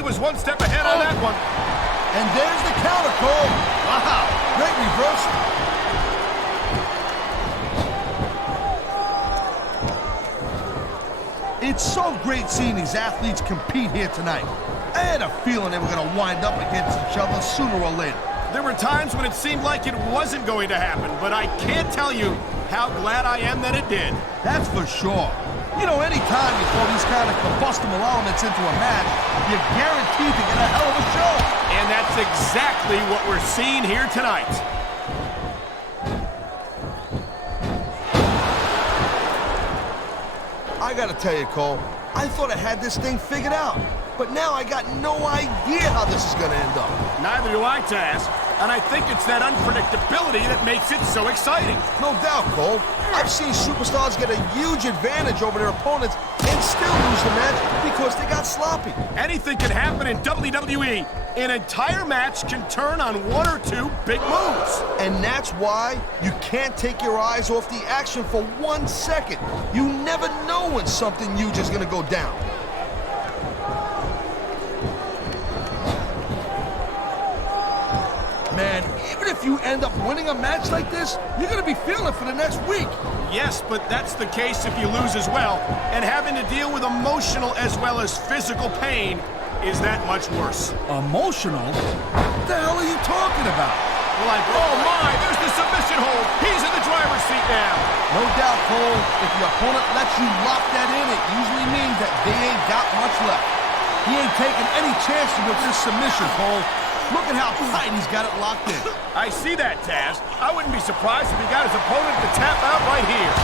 he was one step ahead on that one. And there's the counter, Cole. Wow, great reversal. It's so great seeing these athletes compete here tonight. I had a feeling they were going to wind up against each other sooner or later. There were times when it seemed like it wasn't going to happen, but I can't tell you how glad I am that it did. That's for sure. You know, anytime you throw these kind of combustible elements into a match, you're guaranteed to get a hell of a show. And that's exactly what we're seeing here tonight. I gotta tell you, Cole, I thought I had this thing figured out. But now I got no idea how this is gonna end up. Neither do I, Taz. And I think it's that unpredictability that makes it so exciting. No doubt, Cole. I've seen superstars get a huge advantage over their opponents and still lose the match because they got sloppy. Anything can happen in WWE. An entire match can turn on one or two big moves. And that's why you can't take your eyes off the action for 1 second. You never know when something huge is gonna go down. Man, even if you end up winning a match like this, you're going to be feeling it for the next week. Yes, but that's the case if you lose as well. And having to deal with emotional as well as physical pain is that much worse. Emotional? What the hell are you talking about? Like, oh my, there's the submission hold. He's in the driver's seat now. No doubt, Cole. If your opponent lets you lock that in, it usually means that they ain't got much left. He ain't taking any chances with this submission, Cole. Look at how tight he's got it locked in. I see that, Taz. I wouldn't be surprised if he got his opponent to tap out right here.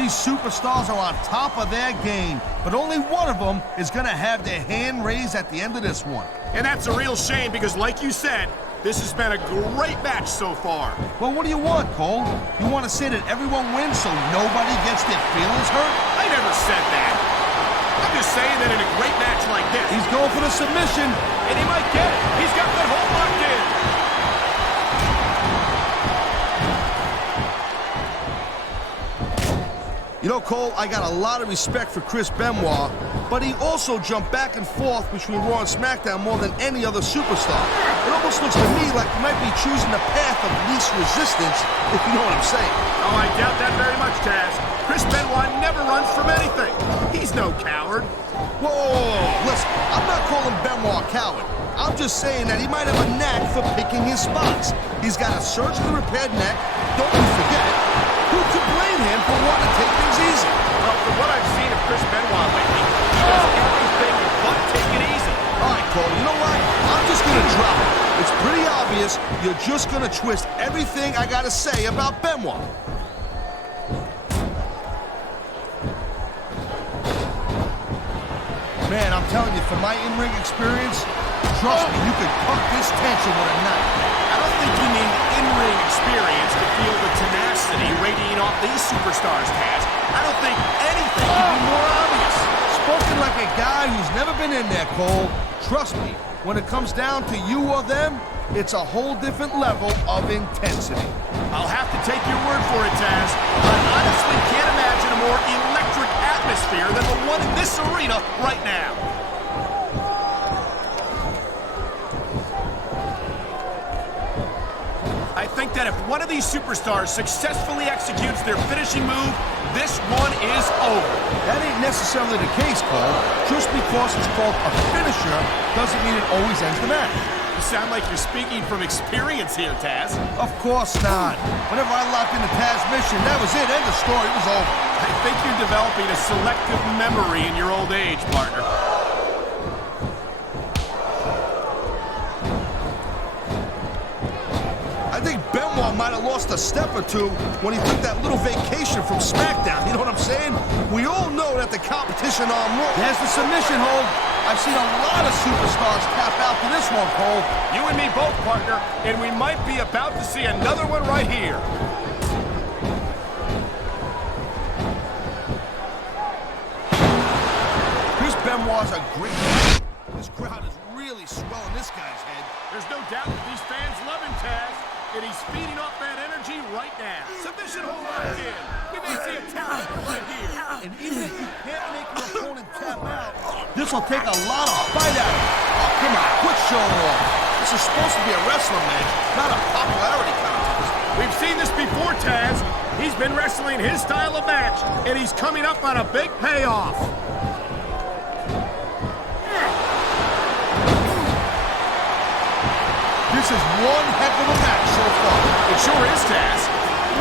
These superstars are on top of their game, but only one of them is going to have their hand raised at the end of this one. And that's a real shame because, like you said, this has been a great match so far. Well, what do you want, Cole? You want to say that everyone wins so nobody gets their feelings hurt? I never said that. I'm just saying that in a great match like this... He's going for the submission. And he might get it. He's got that hold locked in. You know, Cole, I got a lot of respect for Chris Benoit, but he also jumped back and forth between Raw and SmackDown more than any other superstar. It almost looks to me like he might be choosing the path of least resistance, if you know what I'm saying. Oh, I doubt that very much, Taz. Chris Benoit never runs from anything. He's no coward. Whoa, listen, I'm not calling Benoit a coward. I'm just saying that he might have a knack for picking his spots. He's got a surgically repaired neck, don't you forget it. Who could blame him for wanting to take things easy? Well, from what I've seen of Chris Benoit lately, he does everything but take it easy. All right, Cole, you know what? I'm just going to drop it. It's pretty obvious you're just going to twist everything I got to say about Benoit. Man, I'm telling you, from my in-ring experience, trust me, you could cut this tension with a knife. I don't think you need in-ring experience to feel the tenacity radiating off these superstars, Taz. I don't think anything could be more obvious. Spoken like a guy who's never been in there, Cole. Trust me, when it comes down to you or them, it's a whole different level of intensity. I'll have to take your word for it, Taz. I honestly can't imagine a more electric atmosphere than the one in this arena right now. I think that if one of these superstars successfully executes their finishing move, this one is over. That ain't necessarily the case, Cole. Just because it's called a finisher doesn't mean it always ends the match. You sound like you're speaking from experience here, Taz. Of course not. Whenever I locked into Taz's mission, that was it. End of story. It was over. I think you're developing a selective memory in your old age, partner. I think Benoit might have lost a step or two when he took that little vacation from SmackDown. You know what I'm saying? We all know that the competition on Raw. There's the submission hold. I've seen a lot of superstars tap out to this one, Cole. You and me both, partner, and we might be about to see another one right here. Chris Benoit's a great... This crowd is really swelling this guy's head. There's no doubt that these fans love him, Taz. and he's feeding off that energy right now. Submission hold locked in. We may see a tap out right here. And even if you can't make your opponent tap out, this will take a lot of fight out of him. Oh, come on, quit showing off. This is supposed to be a wrestling match, not a popularity contest. We've seen this before, Taz. He's been wrestling his style of match, and he's coming up on a big payoff. This is one heck of a match so far. It sure is, Taz.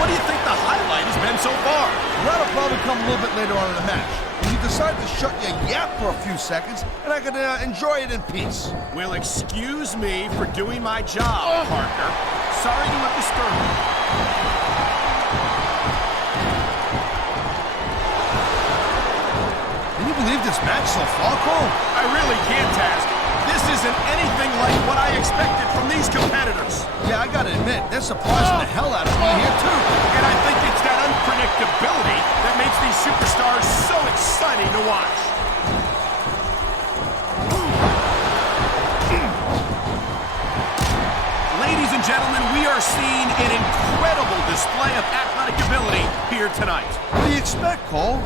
What do you think the highlight has been so far? That'll probably come a little bit later on in the match. When you decide to shut your yap for a few seconds, and I can enjoy it in peace. Well, excuse me for doing my job, partner. Sorry to have disturbed you. Can you believe this match so far, Cole? I really can't, Taz. This isn't anything like what I expected from these competitors. Yeah, I gotta admit, they're surprising the hell out of me here, too. And I think it's that unpredictability that makes these superstars so exciting to watch. Ladies and gentlemen, we are seeing an incredible display of athletic ability here tonight. What do you expect, Cole?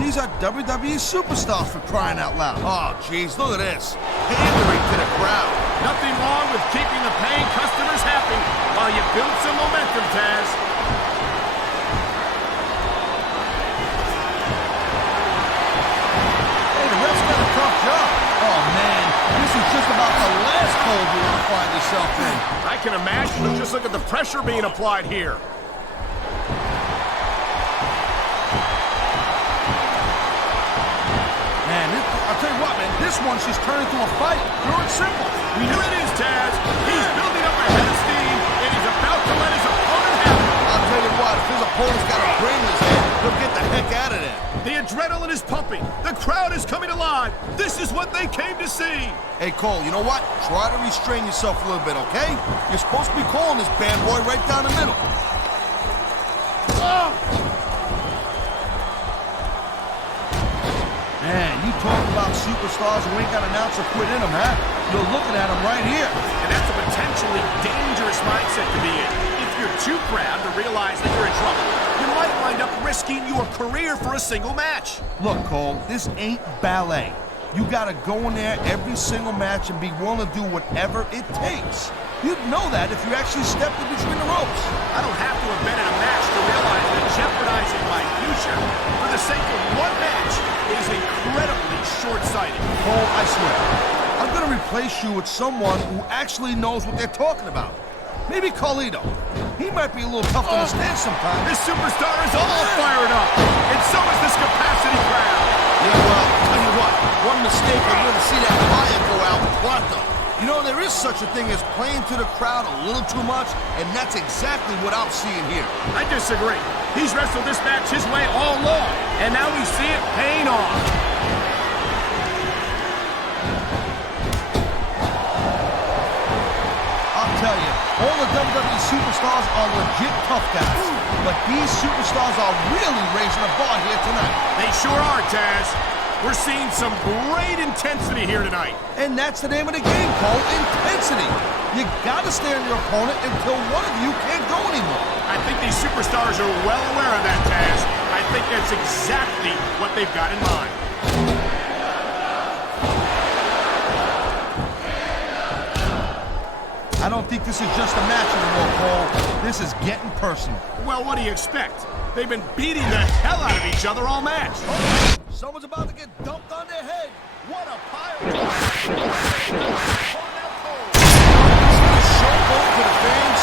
These are WWE superstars for crying out loud. Oh, jeez, look at this. Pandering to the crowd. Nothing wrong with keeping the paying customers happy while you build some momentum, Taz. Hey, the ref's got a tough job. Oh, man, this is just about the last hold you want to find yourself in. I can imagine. Just look at the pressure being applied here. I'll tell you what, man, this one's just turned into a fight. Pure and simple. We know it is, Taz. He's building up a head of steam, and he's about to let his opponent have it. I'll tell you what, if his opponent's got a brain in his head, he'll get the heck out of there. The adrenaline is pumping. The crowd is coming alive. This is what they came to see. Hey, Cole, you know what? Try to restrain yourself a little bit, okay? You're supposed to be calling this bad boy right down the middle. Man, you talk about superstars who ain't got an ounce of quit in them, huh? You're looking at them right here. And that's a potentially dangerous mindset to be in. If you're too proud to realize that you're in trouble, you might wind up risking your career for a single match. Look, Cole, this ain't ballet. You gotta go in there every single match and be willing to do whatever it takes. You'd know that if you actually stepped in between the ropes. I don't have to have been in a match to realize that jeopardizing my future for the sake of one match is incredibly short-sighted. Cole, I swear, I'm gonna replace you with someone who actually knows what they're talking about. Maybe Carlito. He might be a little tough to understand sometimes. This superstar is all fired up, and so is this capacity crowd. Yeah, well, tell you what, one mistake and we're gonna see that Valiant go out pronto. You know, there is such a thing as playing to the crowd a little too much, and that's exactly what I'm seeing here. I disagree. He's wrestled this match his way all along, and now we see it paying off. I'll tell you, all the WWE superstars are legit tough guys, but these superstars are really raising the bar here tonight. They sure are, Taz. We're seeing some great intensity here tonight. And that's the name of the game, Cole, intensity. You gotta stay on your opponent until one of you can't go anymore. I think these superstars are well aware of that, Taz. I think that's exactly what they've got in mind. I don't think this is just a match anymore, Cole. This is getting personal. Well, what do you expect? They've been beating the hell out of each other all match. Someone's about to get dumped on their head. What a pile of... Showboat to the fans.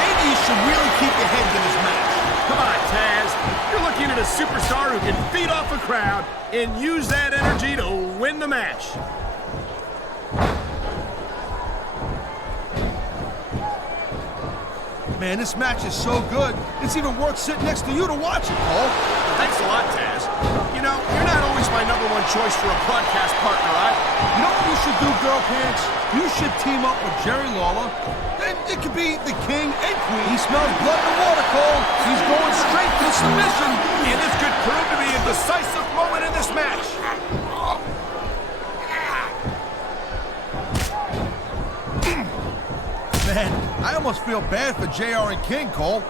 Maybe you should really keep your head in this match. Come on, Taz. You're looking at a superstar who can feed off a crowd and use that energy to win the match. Man, this match is so good, it's even worth sitting next to you to watch it, Paul. Thanks a lot, Taz. You know, you're not always my #1 choice for a broadcast partner, You know what you should do, Girl Pants? You should team up with Jerry Lawler. Then it could be the king and queen. He smells blood in the water, Cole. He's going straight to submission. And this could prove to be a decisive moment in this match. Man, I almost feel bad for JR and King, Cole.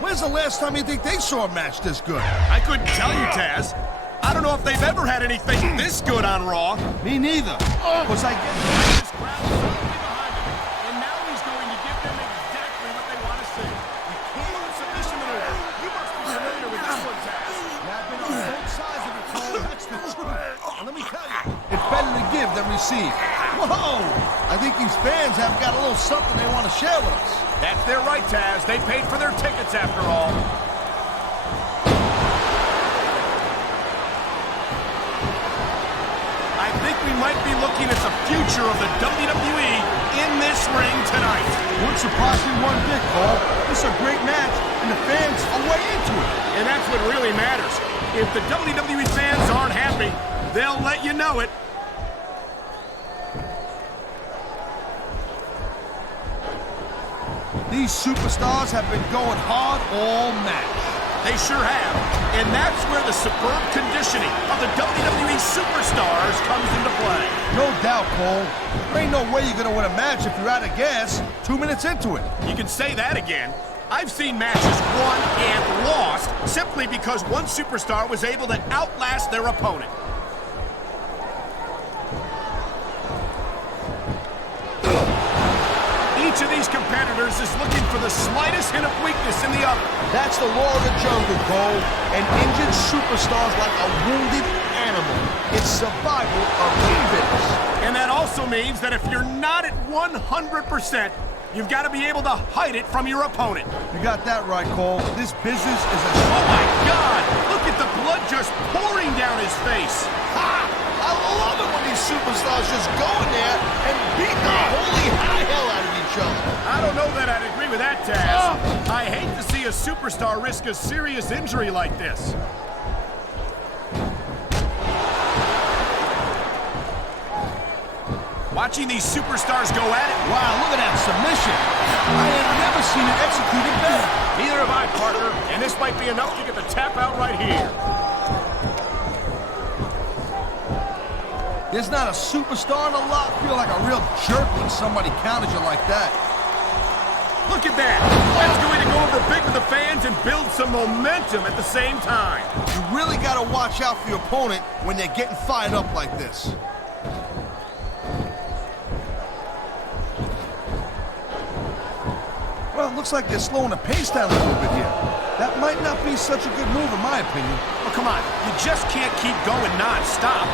When's the last time you think they saw a match this good? I couldn't tell you, Taz. I don't know if they've ever had anything this good on Raw. Me neither. Because I get This crowd is suddenly behind him, and now he's going to give them exactly what they want to see. Submission maneuver. You must be familiar with this one, Taz. Yeah, I've been on both sides of it, Cole. That's the truth. And let me tell you, it's better to give than receive. Whoa! I think these fans have got a little something they want to share with us. That's their right, Taz. They paid for their tickets after all. I think we might be looking at the future of the WWE in this ring tonight. Wouldn't surprise me one bit, Cole. This is a great match, and the fans are way into it. And that's what really matters. If the WWE fans aren't happy, they'll let you know it. These superstars have been going hard all match. They sure have. And that's where the superb conditioning of the WWE superstars comes into play. No doubt, Cole. There ain't no way you're going to win a match if you're out of gas 2 minutes into it. You can say that again. I've seen matches won and lost simply because one superstar was able to outlast their opponent. Each of these competitors is looking for the slightest hint of weakness in the other. That's the law of the jungle, Cole. An injured superstar's like a wounded animal. It's survival of the fittest. And that also means that if you're not at 100%, you've got to be able to hide it from your opponent. You got that right, Cole. This business is a... Oh my God! Look at the blood just pouring down his face. Ha! I love it when these superstars just go in there and beat the holy high hell out of each other. I don't know that I'd agree with that, Taz. I hate to see a superstar risk a serious injury like this. Watching these superstars go at it. Wow, look at that submission. I have never seen it executed better. Neither have I, partner. And this might be enough to get the tap out right here. There's not a superstar in the lot feel like a real jerk when somebody counters you like that. Look at that. That's going to go over big with the fans and build some momentum at the same time. You really got to watch out for your opponent when they're getting fired up like this. Well, it looks like they're slowing the pace down a little bit here. That might not be such a good move in my opinion. Well, come on. You just can't keep going non-stop.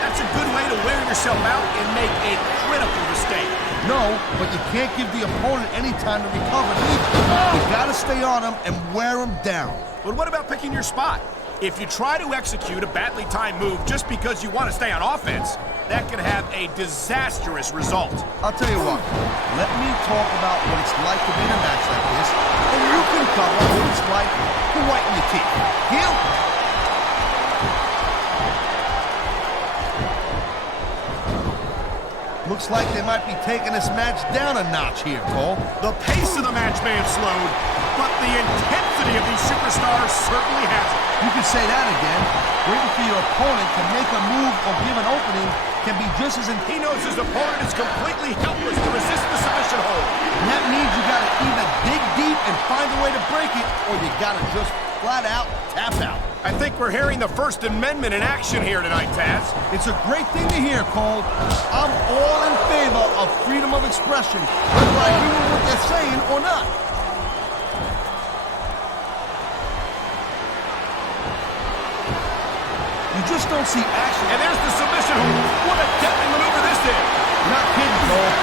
That's a good way to wear yourself out and make a critical mistake. No, but you can't give the opponent any time to recover either. You gotta stay on them and wear them down. But what about picking your spot? If you try to execute a badly timed move just because you want to stay on offense, that can have a disastrous result. I'll tell you what, let me talk about what it's like to be in a match like this, and you can cover what it's like to whiten your teeth. Deal? Looks like they might be taking this match down a notch here, Cole. The pace of the match may have slowed, but the intensity of these superstars certainly hasn't. You can say that again. Waiting for your opponent to make a move or give an opening can be just as intense. He knows his opponent is completely helpless to resist the submission hold. And that means you gotta either dig deep and find a way to break it, or you gotta just flat out tap out. I think we're hearing the First Amendment in action here tonight, Taz. It's a great thing to hear, Cole. I'm all in favor of freedom of expression, whether I agree with what they're saying or not. You just don't see action. And there's the submission hold. What a deadly maneuver this is. You're not kidding, Cole.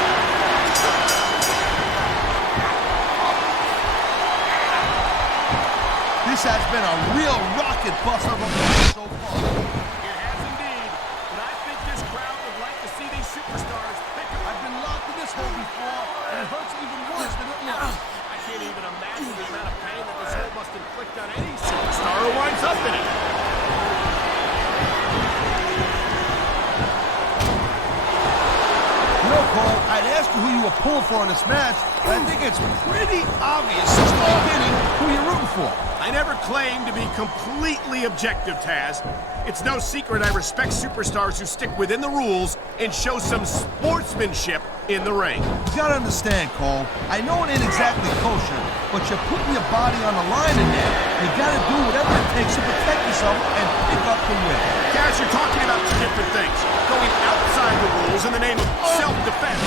This has been a real rocket buster of a match so far. It has indeed. But I think this crowd would like to see these superstars pick up. I've been locked in this hole before, and it hurts even worse than it looks. I can't even imagine the amount of pain that this hold must inflict on any superstar who winds up in it. You know, Cole, I'd ask you who you were pulling for in this match, but I think it's pretty obvious since the beginning who you're rooting for. I I never claimed to be completely objective, Taz. It's no secret I respect superstars who stick within the rules and show some sportsmanship in the ring. You gotta understand, Cole. I know it ain't exactly kosher, but you're putting your body on the line in there. You gotta do whatever it takes to protect yourself and pick up the win. Taz, you're talking about two different things. Going outside the rules in the name of self-defense.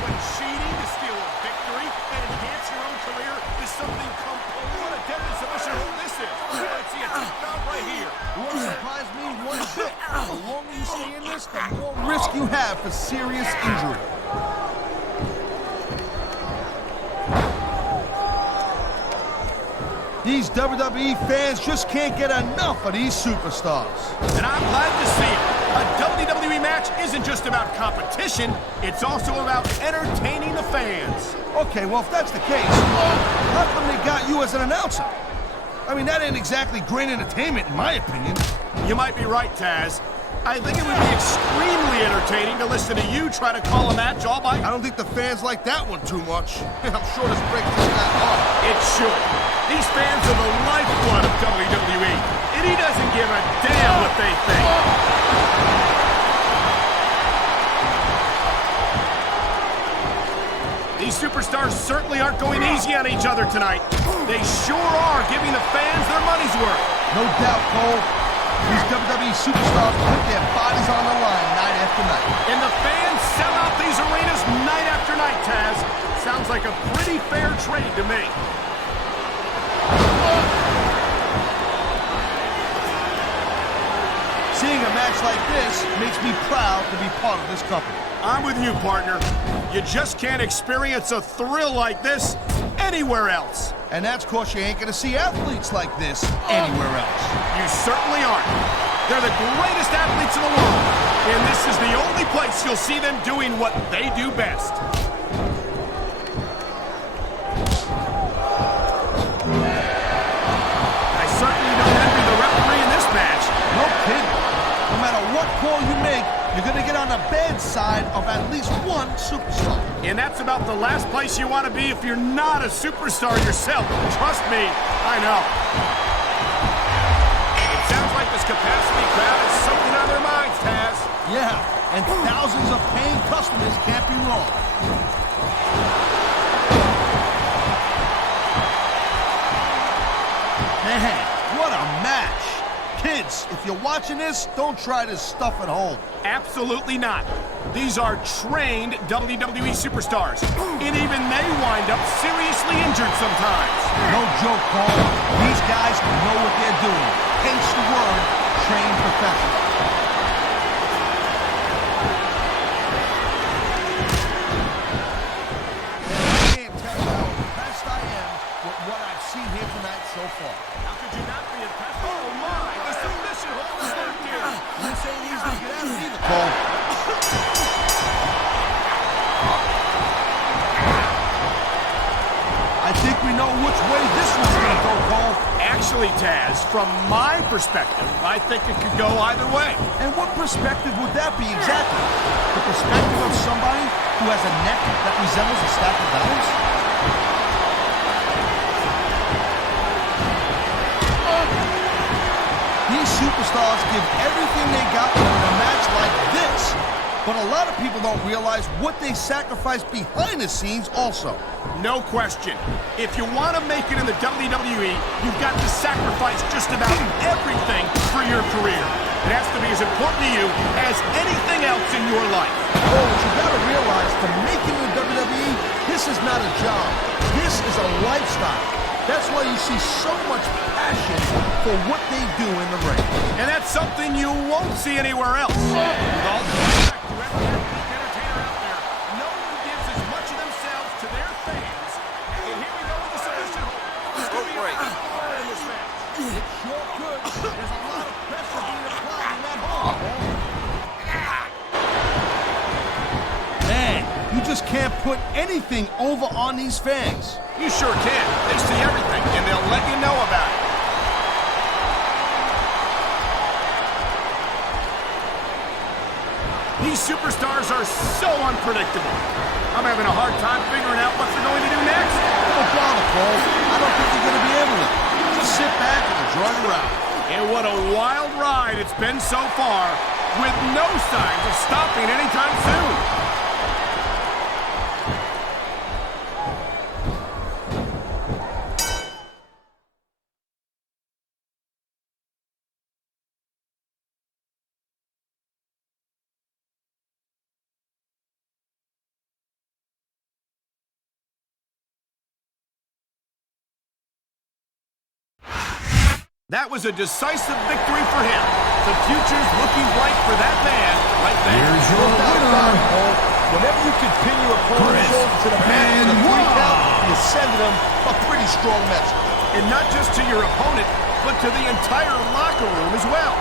When cheating to steal a victory and enhance your own career is something completely. What a deadly submission hold this is. Let's see a takedown right here. Won't surprise me one bit. The longer you stay in this, the more risk you have for serious injury. These WWE fans just can't get enough of these superstars. And I'm glad to see it. A WWE match isn't just about competition, it's also about entertaining the fans. Okay, well, if that's the case, how come they got you as an announcer? I mean, that ain't exactly great entertainment, in my opinion. You might be right, Taz. I think it would be extremely entertaining to listen to you try to call a match all by... I don't think the fans like that one too much. I'm sure this breaks this guy off. It should. These fans are the lifeblood of WWE, and he doesn't give a damn what they think. These superstars certainly aren't going easy on each other tonight. They sure are giving the fans their money's worth. No doubt, Cole. These WWE superstars put their bodies on the line night after night. And the fans sell out these arenas night after night, Taz. Sounds like a pretty fair trade to me. Seeing a match like this makes me proud to be part of this company. I'm with you, partner. You just can't experience a thrill like this anywhere else. And that's because you ain't gonna see athletes like this anywhere else. You certainly aren't. They're the greatest athletes in the world, and this is the only place you'll see them doing what they do best. I certainly don't envy the referee in this match. No kidding. No matter what call you make, you're gonna get on the bad side of at least one superstar. And that's about the last place you want to be if you're not a superstar yourself. Trust me, I know. It sounds like this capacity crowd has something on their minds, Taz. Yeah, and thousands of paying customers can't be wrong. Man, what a match. Kids, if you're watching this, don't try this stuff at home. Absolutely not. These are trained WWE superstars, and even they wind up seriously injured sometimes. No joke, Cole. These guys know what they're doing. Hence the word, trained professional. I can't tell you how impressed I am with what I've seen here tonight so far. How could you not be impressed? Oh my, the submission hold is locked here. This ain't easy to get out of either, Cole. I think we know which way this one's gonna go, Cole. Actually, Taz, from my perspective, I think it could go either way. And what perspective would that be exactly? The perspective of somebody who has a neck that resembles a stack of diamonds? These superstars give everything they got in a match like this. But a lot of people don't realize what they sacrifice behind the scenes also. No question. If you want to make it in the WWE, you've got to sacrifice just about everything for your career. It has to be as important to you as anything else in your life. Oh, but you gotta realize, to make it in the WWE, this is not a job. This is a lifestyle. That's why you see so much passion for what they do in the ring. And that's something you won't see anywhere else. With all due respect to every athlete entertainer out there, no one gives as much of themselves to their fans. And here we go with the submission hold. This could be a in this match. It sure could. There's a lot of pressure being applied in that hold. Man, you just can't put anything over on these fans. You sure can. They see everything, and they'll let you know about it. These superstars are so unpredictable. I'm having a hard time figuring out what they're going to do next. Don't bother, Cole. I don't think you're going to be able to. sit back and enjoy the ride. And what a wild ride it's been so far, with no signs of stopping anytime soon. That was a decisive victory for him. The future's looking bright for that man right there. Here's your winner. Whenever you can pin your opponent's shoulder to the mat with a 3 count, you're sending them a pretty strong message. And not just to your opponent, but to the entire locker room as well.